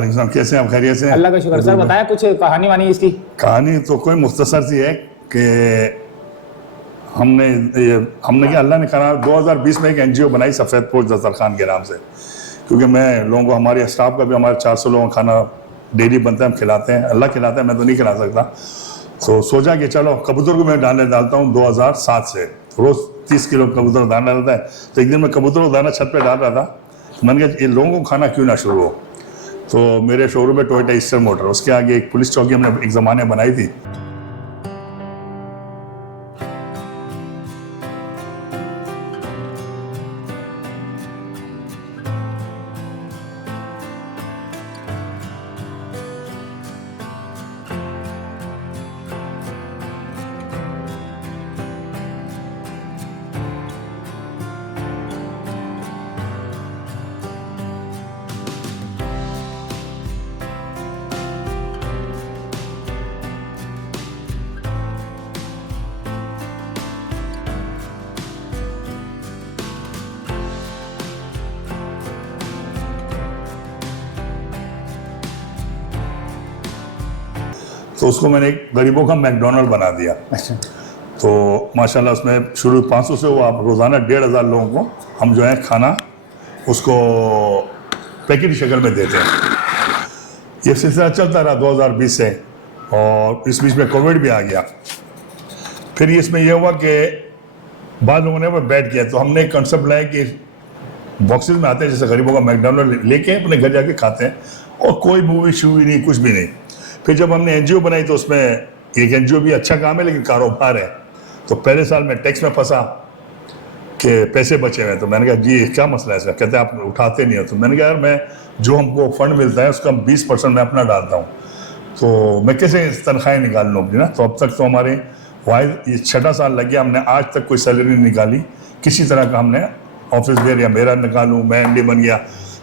वालेकुम सलाम, कैसे हैं आप? खैरियत से? अल्लाह का शुक्र। सर बताया कुछ कहानी वानी इसकी। कहानी तो कोई मुख्तसर सी है कि हमने क्या, अल्लाह ने कहा 2020 में एक एनजीओ बनाई सफ़ेद पोश दस्तरखान के नाम से, क्योंकि मैं लोगों को, हमारे स्टाफ का भी, हमारे 400 लोगों का खाना डेली बनता है, हम खिलाते हैं, अल्लाह खिलाता है, मैं तो नहीं खिला सकता। तो सोचा कि चलो कबूतर को मैं डालता हूँ 2007 से, रोज़ 30 किलो कबूतर दाना डालता है। तो एक दिन मैं कबूतर को दाना छत पर डाल रहा था, मैंने कहा ये लोगों को खाना क्यों ना शुरू हो। तो मेरे शोरूम में टोयोटा ईस्टर मोटर, उसके आगे एक पुलिस चौकी हमने एक ज़माने बनाई थी। तो उसको मैंने एक गरीबों का मैकडोनल्ड बना दिया। अच्छा। तो माशाल्लाह उसमें शुरू 500 से हुआ, आप रोज़ाना 1500 लोगों को हम जो है खाना उसको पैकेट की शक्ल में देते हैं। ये सिलसिला चलता रहा 2020 से, और इस बीच में कोविड भी आ गया। फिर इसमें यह हुआ कि बाद लोगों ने वो बैठ किया, तो हमने एक कंसेप्ट लाया कि बॉक्सेस में आते हैं जैसे गरीबों का मैकडोनल्ड, लेके अपने घर जाके खाते हैं, और कोई मूवी शूवी नहीं, कुछ भी नहीं। फिर जब हमने एनजीओ बनाई तो उसमें एक एनजीओ भी अच्छा काम है लेकिन कारोबार है, तो पहले साल में टैक्स में फंसा कि पैसे बचे हुए हैं। तो मैंने कहा जी क्या मसला है इसका, कहते हैं आप उठाते नहीं हो। तो मैंने कहा यार, मैं जो हमको फंड मिलता है उसका 20% मैं अपना डालता हूँ, तो मैं कैसे तनख्वाहें निकाल लूँ अपनी ना। तो अब तक तो हमारे वाहिद ये 6ठा साल लग गया, हमने आज तक कोई सैलरी नहीं निकाली किसी तरह का। हमने ऑफिस बेर, या मेरा निकालूँ, मैं एमडी बन गया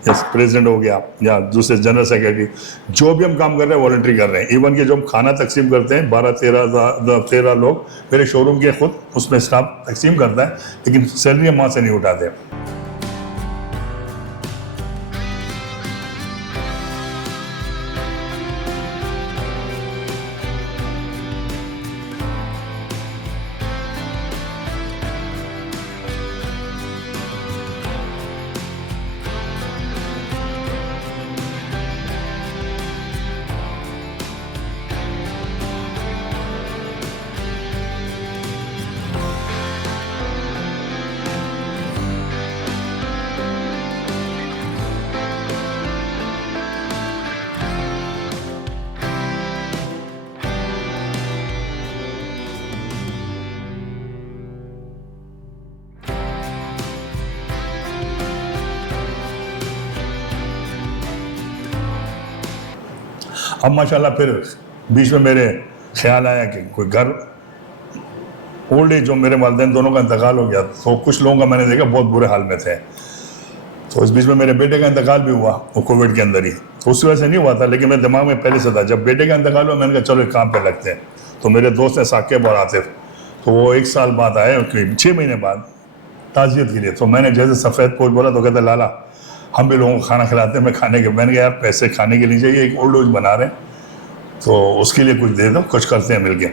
या प्रेसिडेंट हो गया या दूसरे जनरल सेक्रेटरी, जो भी हम काम कर रहे हैं वॉलंटरी कर रहे हैं। इवन कि जो हम खाना तकसीम करते हैं 12-13 लोग मेरे शोरूम के खुद उसमें स्टाफ तकसीम करता है, लेकिन सैलरी हम वहाँ से नहीं उठाते। अब माशाल्लाह फिर बीच में मेरे ख्याल आया कि कोई घर, ओल्ड एज, जो मेरे वालिदैन दोनों का इंतकाल हो गया, तो कुछ लोगों का मैंने देखा बहुत बुरे हाल में थे। तो इस बीच में मेरे बेटे का इंतकाल भी हुआ, वो कोविड के अंदर ही, तो उस वजह से नहीं हुआ था, लेकिन मेरे दिमाग में पहले से था। जब बेटे का इंतकाल हुआ मैंने कहा चलो एक काम पे लगते हैं। तो मेरे दोस्त हैं साकिब और आतिफ, तो वो 1 साल बाद आए, करीब 6 महीने बाद ताज़ियत के लिए। तो मैंने जैसे सफ़ेद पोश बोला तो कहते लाला हम भी लोगों को खाना खिलाते हैं, मैं खाने के, मैंने कहा यार पैसे खाने के लिए चाहिए, एक ओल्ड एज बना रहे हैं तो उसके लिए कुछ दे दो, कुछ करते हैं मिलके।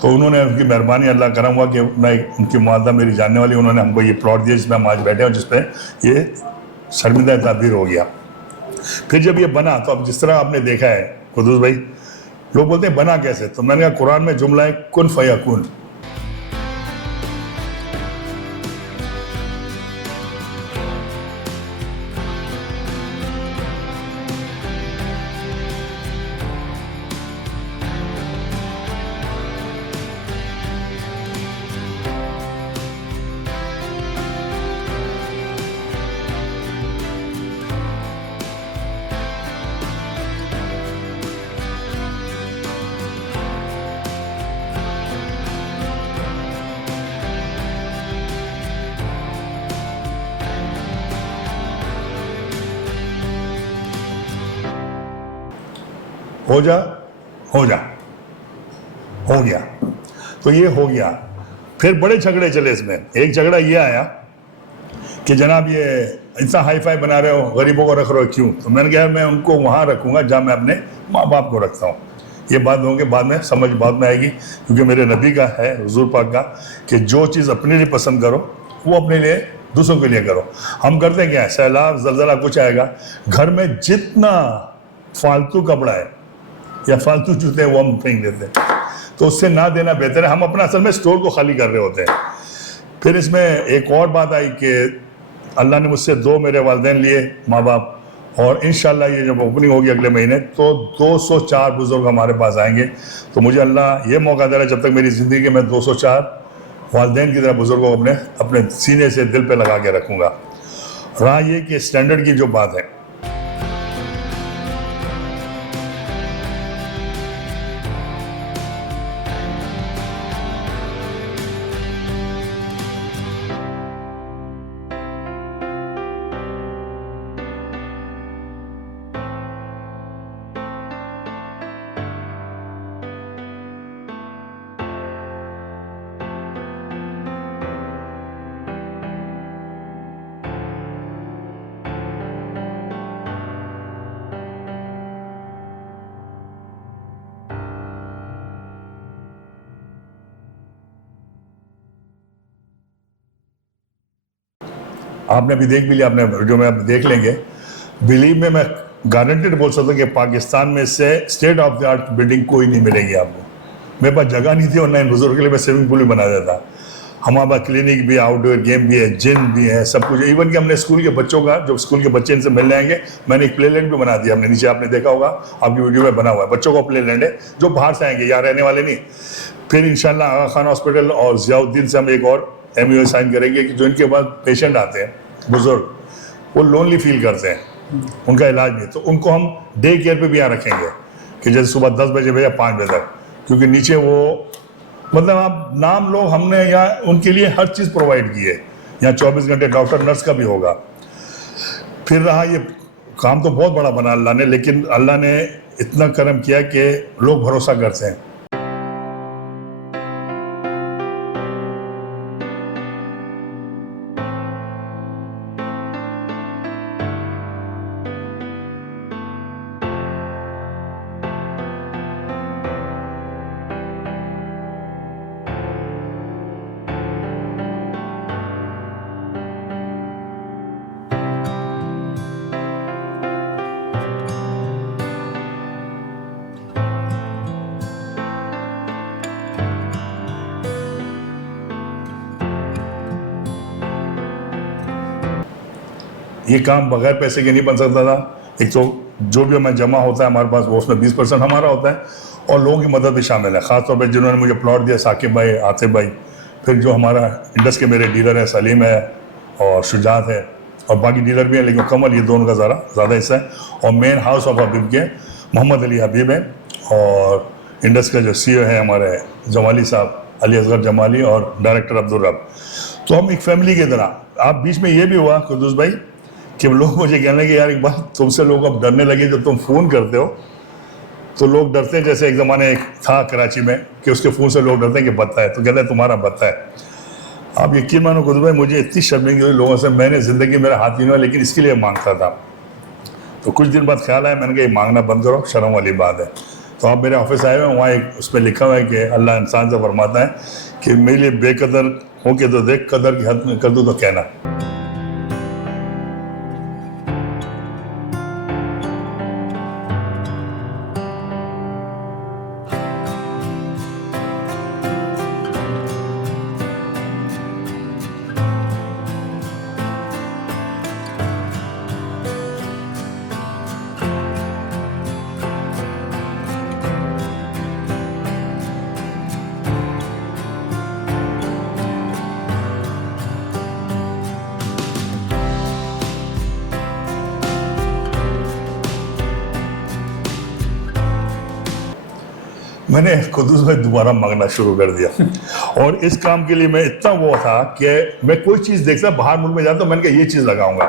तो उन्होंने, उनकी मेहरबानी, अल्लाह करम हुआ कि मैं, उनकी मुआदा मेरी जानने वाली, उन्होंने हमको ये प्लॉट दिया जिसमें हम आज बैठे हैं, जिसपे ये शर्मिंदा ताबीर हो गया। फिर जब ये बना तो अब जिस तरह आपने देखा है कुद्दूस भाई, लोग बोलते हैं बना कैसे, तो मैंने कहा कुरान में जुमला है कुन फयकुन। हो जा हो जा, हो गया। तो ये हो गया। फिर बड़े झगड़े चले इसमें। एक झगड़ा ये आया कि जनाब ये इतना हाई फाई बना रहे हो, गरीबों को रख रहे हो, क्यों? तो मैंने कहा मैं उनको वहाँ रखूँगा जहाँ मैं अपने माँ बाप को रखता हूँ। ये बात होंगे बाद में समझ बाद में आएगी, क्योंकि मेरे नबी का है, हुजूर पाक का, कि जो चीज़ अपने लिए पसंद करो वो अपने लिए दूसरों के लिए करो। हम करते क्या है, सैलाब जलजला कुछ आएगा, घर में जितना फालतू कपड़ा है या फालतू जूते हैं वो हम फेंक देते हैं। तो उससे ना देना बेहतर है। हम अपना असल में स्टोर को खाली कर रहे होते हैं। फिर इसमें एक और बात आई कि अल्लाह ने मुझसे 2 मेरे वालिदैन लिए, माँ बाप, और इंशाल्लाह ये जब ओपनिंग होगी अगले महीने तो 204 बुजुर्ग हमारे पास आएंगे। तो मुझे अल्लाह ये मौका दे रहा है जब तक मेरी ज़िंदगी में 204 वालिदैन की तरह बुजुर्गों को अपने सीने से दिल पे लगा के रखूँगा। रहा ये कि स्टैंडर्ड की जो बात है, आपने अभी देख भी लिया, आपने वीडियो में आप देख लेंगे। बिलीव में मैं गारंटेड बोल सकता हूँ कि पाकिस्तान में से state of the art building कोई नहीं मिलेगी आपको। मेरे पास जगह नहीं थी, ऑनलाइन बुजुर्ग के लिए मैं स्विमिंग पूल भी बना देता। हमारे पास क्लिनिक भी, आउटडोर गेम भी है, जिम भी है, सब कुछ। इवन कि हमने स्कूल के बच्चों का, जो स्कूल के बच्चे इनसे मिलने आएंगे, मैंने एक प्ले लैंड भी बना दिया। हमने नीचे आपने देखा होगा, आपकी वीडियो में बना हुआ है। बच्चों का प्ले लैंड है, जो बाहर से आएंगे, यहाँ रहने वाले नहीं। फिर इंशाल्लाह आगा खान हॉस्पिटल और जियाउद्दीन से हम एक और MOU साइन करेंगे कि जो इनके पास पेशेंट आते हैं बुजुर्ग, वो लोनली फील करते हैं, उनका इलाज नहीं, तो उनको हम डे केयर पे भी यहाँ रखेंगे कि जैसे सुबह 10 बजे या 5 बजे तक, क्योंकि नीचे वो मतलब आप नाम लो, हमने यहाँ उनके लिए हर चीज़ प्रोवाइड की है। यहाँ 24 घंटे डॉक्टर नर्स का भी होगा। फिर रहा ये काम तो बहुत बड़ा बना अल्लाह ने, लेकिन अल्लाह ने इतना करम किया कि लोग भरोसा करते हैं। ये काम बगैर पैसे के नहीं बन सकता था। एक तो जो भी हमें जमा होता है हमारे पास, वो उसमें 20% हमारा होता है, और लोगों की मदद भी शामिल है। ख़ासतौर पर जिन्होंने मुझे प्लॉट दिया, साकिब भाई, आतिफ भाई, फिर जो हमारा इंडस के मेरे डीलर हैं, सलीम है और शुजात है, और बाकी डीलर भी हैं, लेकिन कमल, ये दोनों का ज़्यादा हिस्सा है। और मेन हाउस ऑफ हबीब के मोहम्मद अली हबीब है, और इंडस का जो CEO है हमारे जमाली साहब, अली असगर जमाली, और डायरेक्टर अब्दुल रब। तो हम एक फैमिली की तरह। आप बीच में ये भी हुआ कुद्दूस भाई कि लोग मुझे कहने लगे, यार एक बार तुमसे लोग अब डरने लगे, जब तुम फ़ोन करते हो तो लोग डरते हैं। जैसे एक ज़माने था कराची में कि उसके फ़ोन से लोग डरते हैं कि बत्ता है, तो कहते हैं तुम्हारा बत्ता है। आप यकीन मानो कुद्दूस भाई, मुझे इतनी शर्मिंदगी हुई लोगों से, मैंने ज़िंदगी मेरा हाथ नहीं हुआ, लेकिन इसके लिए मांगता था। तो कुछ दिन बाद ख्याल आया, मैंने कहा ये मांगना बंद करो, शर्म वाली बात है। तो आप मेरे ऑफिस आए हुए हैं, वहाँ एक उस पर लिखा हुआ है कि अल्लाह इंसान से फरमाता है कि मेरे लिए बेकदर हो के तो देख, कदर की हद में कर दूँ तो कहना। मैंने कुद्दूस भाई दोबारा मांगना शुरू कर दिया। और इस काम के लिए मैं इतना वो था कि मैं कोई चीज़ देखता, बाहर मुल्क में जाता, मैंने कहा ये चीज़ लगाऊंगा।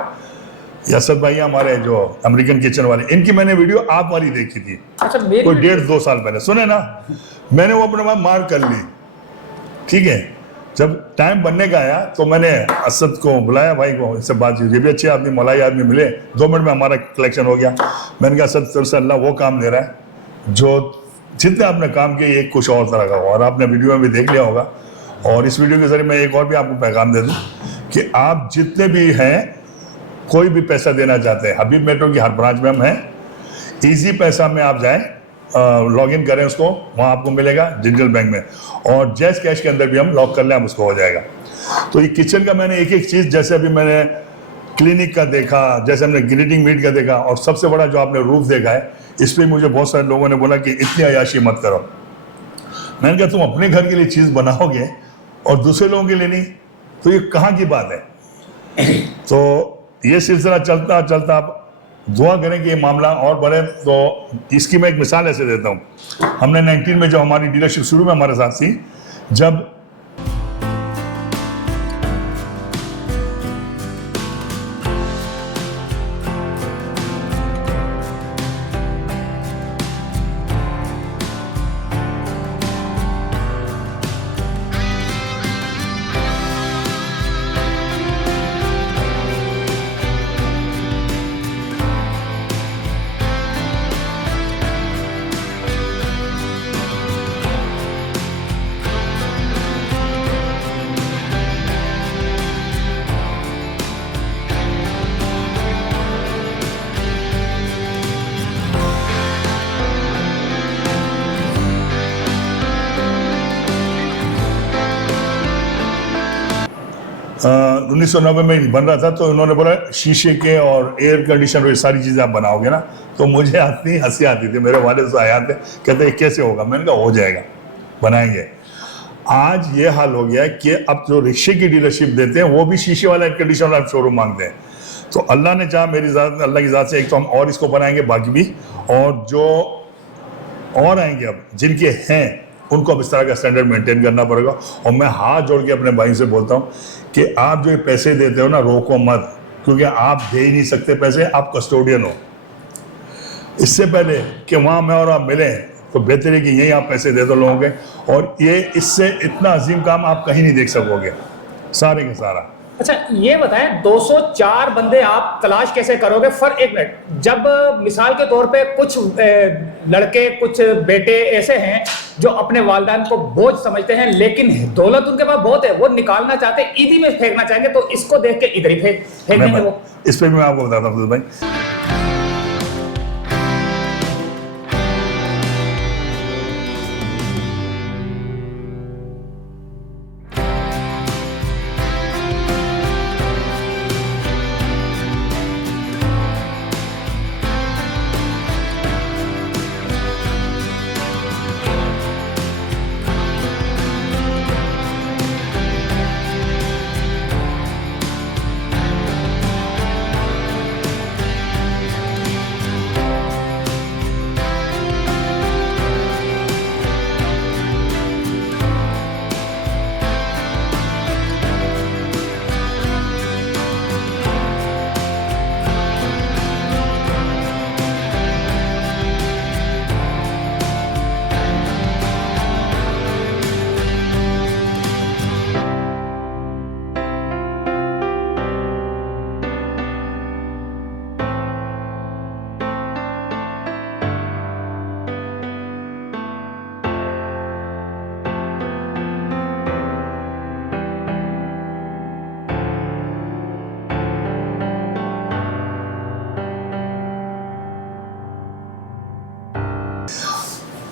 यसद भाई हमारे जो अमेरिकन किचन वाले, इनकी मैंने वीडियो आप वाली देखी थी, अच्छा, कोई 1.5-2 साल पहले, सुने ना, मैंने वो अपने वहाँ मार कर ली, ठीक है। जब टाइम बनने का आया तो मैंने असद को बुलाया, भाई को, इससे बात की, ये भी अच्छे आदमी, मौलाई आदमी मिले, 2 मिनट में हमारा कलेक्शन हो गया। मैंने कहा असद तेरे से अल्लाह वो काम दे रहा है जो जितने आपने काम किए ये कुछ और तरह का हो, और आपने वीडियो में भी देख लिया होगा। और इस वीडियो के जरिए मैं एक और भी आपको पैगाम दे दूं कि आप जितने भी हैं, कोई भी पैसा देना चाहते हैं, हबीब मेट्रो की हर ब्रांच में हम हैं। ईजी पैसा में आप जाएं, लॉग इन करें उसको, वहाँ आपको मिलेगा डिजिटल बैंक में, और जैस कैश के अंदर भी हम लॉक कर लें, आप उसको हो जाएगा। तो ये किचन का मैंने एक एक चीज़, जैसे अभी मैंने क्लिनिक का देखा, जैसे हमने ग्रीटिंग मीट का देखा, और सबसे बड़ा जो आपने रूफ देखा है, इस पर मुझे बहुत सारे लोगों ने बोला कि इतनी अयाशी मत करो। मैंने कहा तुम अपने घर के लिए चीज़ बनाओगे और दूसरे लोगों के लिए नहीं, तो ये कहाँ की बात है। तो ये सिलसिला चलता चलता आप दुआ करें कि ये मामला और बढ़े। तो इसकी मैं एक मिसाल ऐसे देता हूँ, हमने 19 में जो हमारी डीलरशिप शुरू में हमारे साथ थी, जब उन्नीस 1990 में बन रहा था, तो उन्होंने बोला शीशे के और एयर कंडीशनर ये सारी चीज़ें आप बनाओगे ना। तो मुझे आती हंसी आती थी, मेरे वाले से आया थे, कहते कैसे होगा। मैंने कहा हो जाएगा, बनाएंगे। आज ये हाल हो गया है कि अब जो रिक्शे की डीलरशिप देते हैं वो भी शीशे वाला एयर कंडीशनर वाला शोरूम मांगते हैं। तो अल्लाह ने चाहा, मेरी ज़ात, अल्लाह की ज़ात से, एक तो हम और इसको बनाएंगे, बाकी भी, और जो और आएंगे अब जिनके हैं उनको अब इस तरह का स्टैंडर्ड मेंटेन करना पड़ेगा। और मैं हाथ जोड़ के अपने भाई से बोलता हूँ कि आप जो ये पैसे देते हो ना, रोको मत, क्योंकि आप दे ही नहीं सकते पैसे, आप कस्टोडियन हो। इससे पहले कि वहाँ मैं और आप मिलें, तो बेहतर है कि यहीं आप पैसे दे दो लोगों के, और ये इससे इतना अजीम काम आप कहीं नहीं देख सकोगे, सारे के सारा। अच्छा ये बताएं, 204 बंदे आप तलाश कैसे करोगे? एक मिनट, जब मिसाल के तौर पे कुछ लड़के, कुछ बेटे ऐसे हैं जो अपने वालिदैन को बोझ समझते हैं, लेकिन दौलत उनके पास बहुत है, वो निकालना चाहते हैं, ईदी में फेंकना चाहेंगे, तो इसको देख के इधर ही फेंक देंगे वो। इस पर भी मैं आपको बताता हूँ भाई।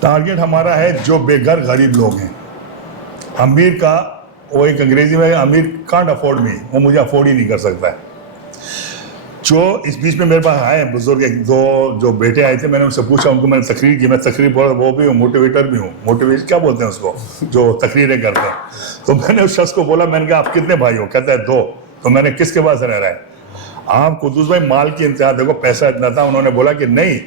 टारगेट हमारा है जो बेघर गरीब लोग हैं। अमीर का, वो एक अंग्रेजी में, अमीर कांट अफोर्ड मी, वो मुझे अफोर्ड ही नहीं कर सकता है। जो इस बीच में मेरे पास आए बुजुर्ग, एक दो जो बेटे आए थे, मैंने उनसे पूछा, उनको मैंने तकरीर की, मैं तकरीर वो भी हूँ, मोटिवेटर भी हूँ, मोटिवेट क्या बोलते हैं उसको, जो तकरीरें करते हैं। तो मैंने उस शख्स को बोला, मैंने कहा आप कितने भाई हो? कहता है 2। तो मैंने किसके पास रह रहा है? आप कुद्दूस भाई माल की इंतहा, देखो पैसा इतना था। उन्होंने बोला कि नहीं,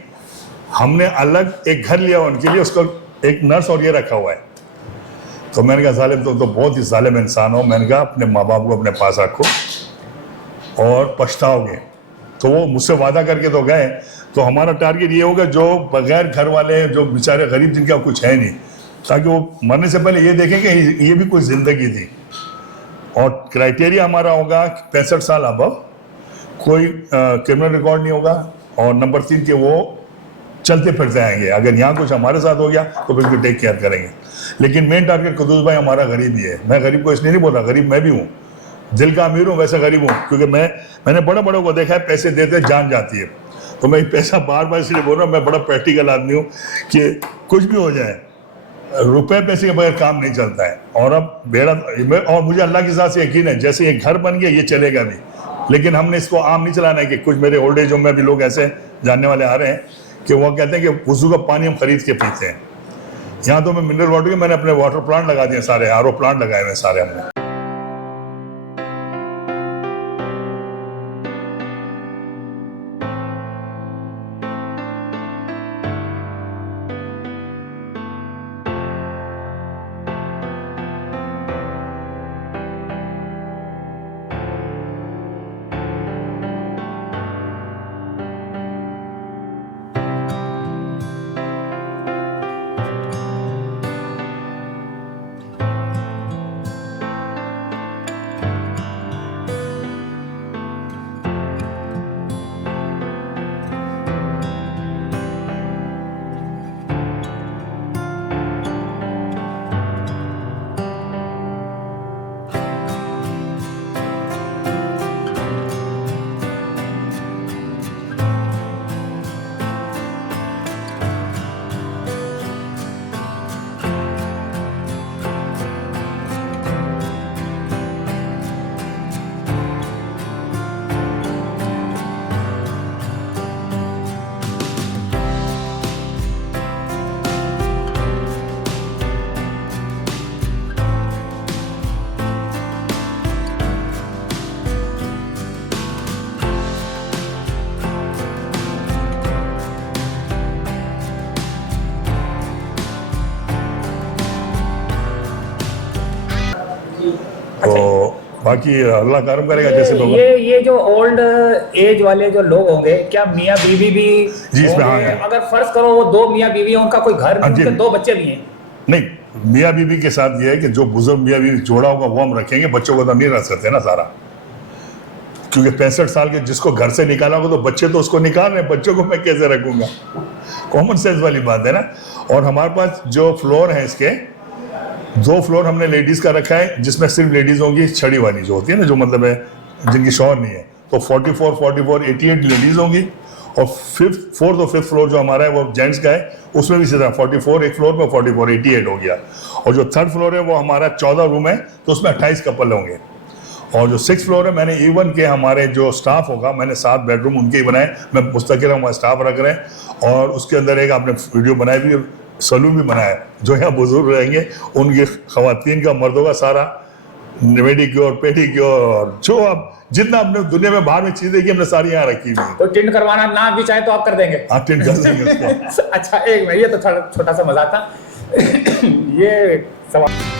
हमने अलग एक घर लिया उनके लिए, उसको एक नर्स और ये रखा हुआ है। तो मैंने कहा जालिम, तो बहुत ही जालिम इंसान हो। मैंने कहा अपने माँ बाप को अपने पास रखो और पछताओगे। तो वो मुझसे वादा करके तो गए। तो हमारा टारगेट ये होगा जो बगैर घर वाले, जो बेचारे गरीब जिनका कुछ है नहीं, ताकि वो मरने से पहले ये देखें कि ये भी कोई ज़िंदगी थी। और क्राइटेरिया हमारा होगा 65 साल अब, कोई क्रिमिनल रिकॉर्ड नहीं होगा, और नंबर 3 के वो चलते फिरते आएंगे। अगर यहाँ कुछ हमारे साथ हो गया तो फिर उसकी टेक केयर करेंगे। लेकिन मेन टारगेट कुद्दूस भाई हमारा गरीब ही है। मैं गरीब को इसलिए नहीं बोल रहा, गरीब मैं भी हूँ, दिल का अमीर हूँ, वैसे गरीब हूँ, क्योंकि मैंने बड़े बड़ों को देखा है पैसे देते जान जाती है। तो मैं पैसा बार बार इसलिए बोल रहा हूँ, मैं बड़ा प्रैक्टिकल आदमी हूँ कि कुछ भी हो जाए, रुपए पैसे के बगैर काम नहीं चलता है। और अब बेड़ा, और मुझे अल्लाह की साथ से यकीन है, जैसे ये घर बन गया ये चलेगा भी, लेकिन हमने इसको आम नहीं चलाना है। कि कुछ मेरे ओल्ड एज होम में भी लोग ऐसे जानने वाले आ रहे हैं कि वो कहते हैं कि वजू का पानी हम खरीद के पीते हैं। यहाँ तो मैं मिनरल वाटर के, मैंने अपने वाटर प्लांट लगा दिए सारे, आरओ प्लांट लगाए हुए सारे हमने। तो बाकी अल्लाह करम करेगा जैसे लोग। ये जो ओल्ड एज वाले जो लोग होंगे, क्या मियाँ बीवी भी जी इसमें हाँ होंगे? है। अगर फर्ज करो वो 2 मियाँ बीवी हैं, उनका कोई घर, हाँ जी। उनके 2 बच्चे भी हैं, नहीं, मियाँ बीवी के साथ ये है कि जो बुजुर्ग मियाँ बीवी जोड़ा होगा वो हम रखेंगे, बच्चों को तो नहीं रख सकते ना सारा, क्योंकि 65 साल के जिसको घर से निकाला होगा तो बच्चे तो उसको निकाल रहे हैं, बच्चों को मैं कैसे रखूंगा? कॉमन सेंस वाली बात है ना। और हमारे पास जो फ्लोर है, इसके 2 फ्लोर हमने लेडीज का रखा है, जिसमें सिर्फ लेडीज होंगी, छड़ी वाली जो होती है ना, जो मतलब है जिनकी शौहर नहीं है, तो 44, 88 लेडीज होंगी। और 4th और 5th फ्लोर जो हमारा है वो जेंट्स का है, उसमें भी सीधा 44 एक फ्लोर में, 44 88 हो गया। और जो 3rd फ्लोर है वो हमारा 14 रूम है, तो उसमें 28 कपल होंगे। और जो 6th फ्लोर है, मैंने इवन के हमारे जो स्टाफ होगा, मैंने 7 बेडरूम उनके ही बनाए, मैं मुस्तकिल हमारा स्टाफ रख रहे हैं। और उसके अंदर एक आपने वीडियो बनाई भी, सलून भी बनाया है, जो यहाँ बुजुर्ग रहेंगे उनकी खवातीन का, मर्दों का सारा मेडिक्योर, पेडिक्योर, जो आप जितना आपने दुनिया में बाहर में चीजें की हमने सारी यहाँ रखी हुई है। तो टिंड करवाना ना भी चाहे तो आप कर देंगे? आप टिंड कर देंगे उसको। अच्छा, एक मिनट, ये तो छोटा सा मजाक था। ये सवाल